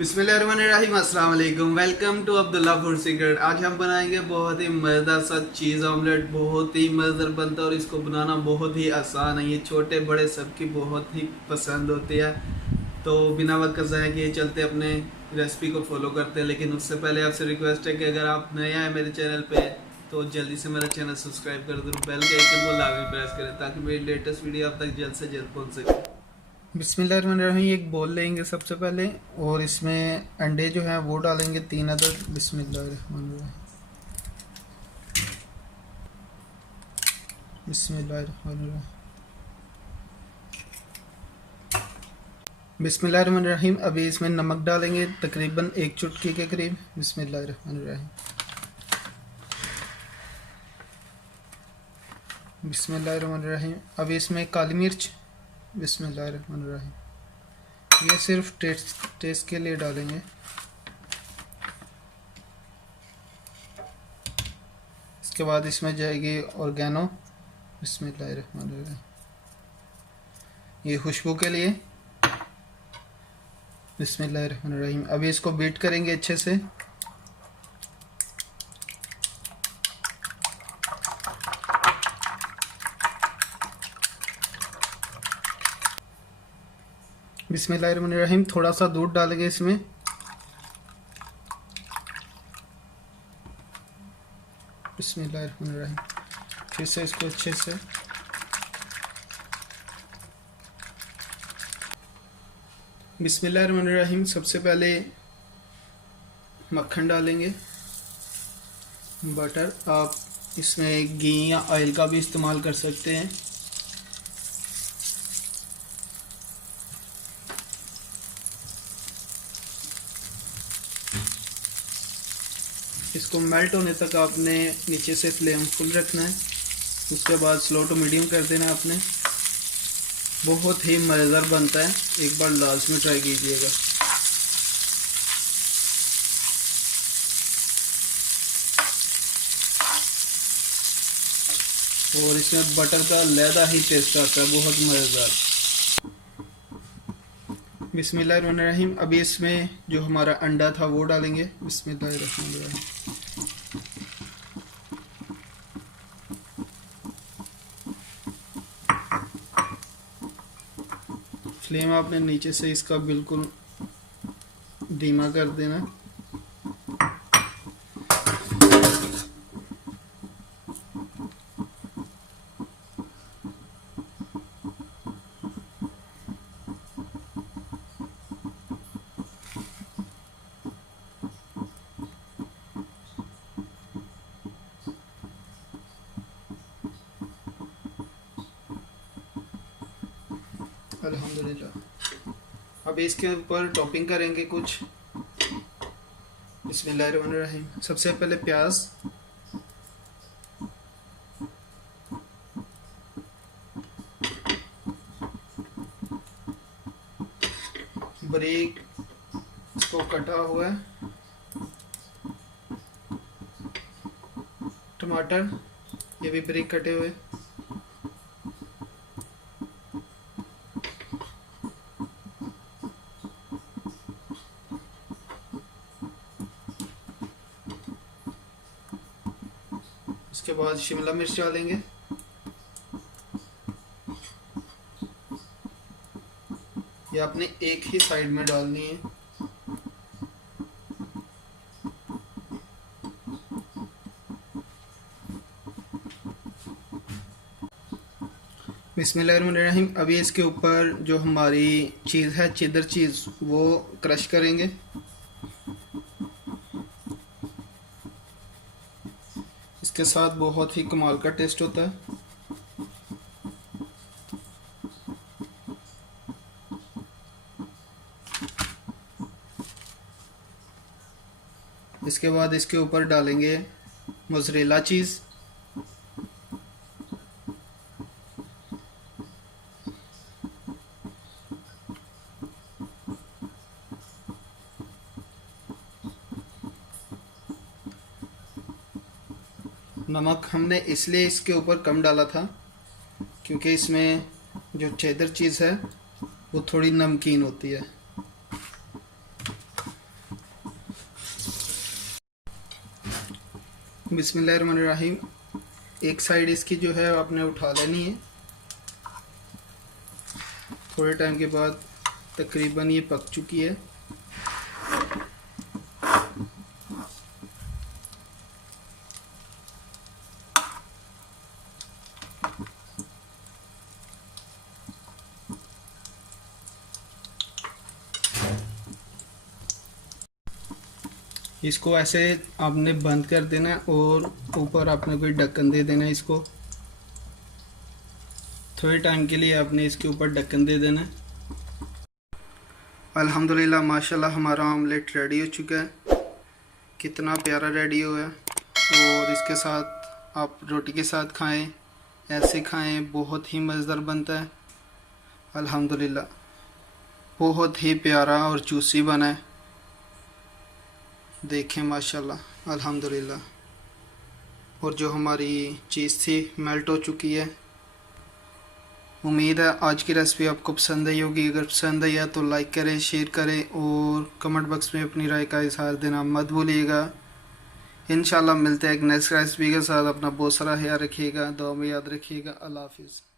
बिस्मिल्लाहिर्रहमानिर्रहीम, अस्सलाम वालेकुम। Welcome to Abdullah food secret. आज हम बनाएंगे बहुत ही मज़ेदार सा चीज़ ऑमलेट। बहुत ही मज़ेदार बनता है और इसको बनाना बहुत ही आसान है। ये छोटे बड़े सबकी बहुत ही पसंद होती है। तो बिना वक्त ज़ाया किए चलते अपने रेसिपी को फॉलो करते हैं। लेकिन उससे पहले आपसे रिक्वेस्ट है कि अगर आप नए हैं मेरे चैनल पे तो जल्दी से मेरा चैनल सब्सक्राइब कर दो, बेल के आइकन को लाजमी प्रेस करें ताकि मेरी लेटेस्ट वीडियो आप तक जल्द से जल्द पहुँच सके। बिस्मिल्लाहिर्रहमानिर्रहीम। एक बोल लेंगे सबसे पहले और इसमें अंडे जो हैं वो डालेंगे 3 अदद। बिस्मिल्लाहिर्रहमानिर्रहीम, बिस्मिल्लाहिर्रहमानिर्रहीम, बिस्मिल्लाहिर्रहमानिर्रहीम। अभी इसमें नमक डालेंगे तकरीबन 1 चुटकी के करीब। बिस्मिल्लाहिर्रहमानिर्रहीम, बिस्मिल्लाहिर्रहमानिर्रहीम। अभी इसमें काली मिर्च। बिस्मिल्लाहिर्रहमानिर्रहीम। ये सिर्फ टेस्ट के लिए डालेंगे। इसके बाद इसमें जाएगी ऑर्गेनो। बिस्मिल्लाहिर्रहमानिर्रहीम, ये खुशबू के लिए। बिस्मिल्लाहिर्रहमानिर्रहीम। अभी इसको बीट करेंगे अच्छे से। बिस्मिल्लाहिर्रहमानिर्रहीम। थोड़ा सा दूध डालेंगे इसमें। बिस्मिल्लाहिर्रहमानिर्रहीम। फिर से इसको अच्छे से बिस्मिल्लाहिर्रहमानिर्रहीम। सबसे पहले मक्खन डालेंगे, बटर। आप इसमें घी या ऑयल का भी इस्तेमाल कर सकते हैं। इसको मेल्ट होने तक आपने नीचे से फ्लेम फुल रखना है। उसके बाद स्लो टू मीडियम कर देना है आपने। बहुत ही मज़ेदार बनता है, एक बार लाजमी ट्राई कीजिएगा। और इसमें बटर का अलहदा ही टेस्ट आता है, बहुत मज़ेदार। बिस्मिल्लाहिर्रहमानिर्रहीम। अभी इसमें जो हमारा अंडा था वो डालेंगे। बिस्मिल्लाहिर्रहमानिर्रहीम। फ्लेम आपने नीचे से इसका बिल्कुल धीमा कर देना। अल्हम्दुलिल्लाह। अब इसके ऊपर टॉपिंग करेंगे कुछ। बिस्मिल्लाहिर्रहमानिर्रहीम। सबसे पहले प्याज, बारीक इसको कटा हुआ है। टमाटर, ये भी बारीक कटे हुए। उसके बाद शिमला मिर्च डालेंगे। ये आपने एक ही साइड में डालनी है। बिस्मिल्लाहिर्रहमानिर्रहीम। अभी इसके ऊपर जो हमारी चीज़ है, चेदर चीज़, वो क्रश करेंगे। इसके साथ बहुत ही कमाल का टेस्ट होता है। इसके बाद इसके ऊपर डालेंगे मोज़रेला चीज़। नमक हमने इसलिए इसके ऊपर कम डाला था क्योंकि इसमें जो चेदर चीज़ है वो थोड़ी नमकीन होती है। बिस्मिल्लाहिर्रहमानिर्रहीम। एक साइड इसकी जो है आपने उठा लेनी है। थोड़े टाइम के बाद तकरीबन ये पक चुकी है। इसको ऐसे आपने बंद कर देना है और ऊपर आपने कोई ढक्कन दे देना है। इसको थोड़े टाइम के लिए आपने इसके ऊपर ढक्कन दे देना है। अल्हम्दुलिल्लाह माशाल्लाह हमारा ऑमलेट रेडी हो चुका है। कितना प्यारा रेडी हुआ है। और इसके साथ आप रोटी के साथ खाएं, ऐसे खाएं, बहुत ही मज़ेदार बनता है। अल्हम्दुलिल्लाह बहुत ही प्यारा और जूसी बना है। देखें माशाल्लाह अल्हम्दुलिल्लाह। और जो हमारी चीज़ थी मेल्ट हो चुकी है। उम्मीद है आज की रेसिपी आपको पसंद आई होगी। अगर पसंद आई है तो लाइक करें, शेयर करें और कमेंट बॉक्स में अपनी राय का इज़हार देना मत भूलिएगा। इंशाल्लाह मिलते हैं एक नेक्स्ट रेसिपी के साथ। अपना बहुत सारा ख्याल रखिएगा, दुआ में याद रखिएगा। अल्लाह हाफिज़।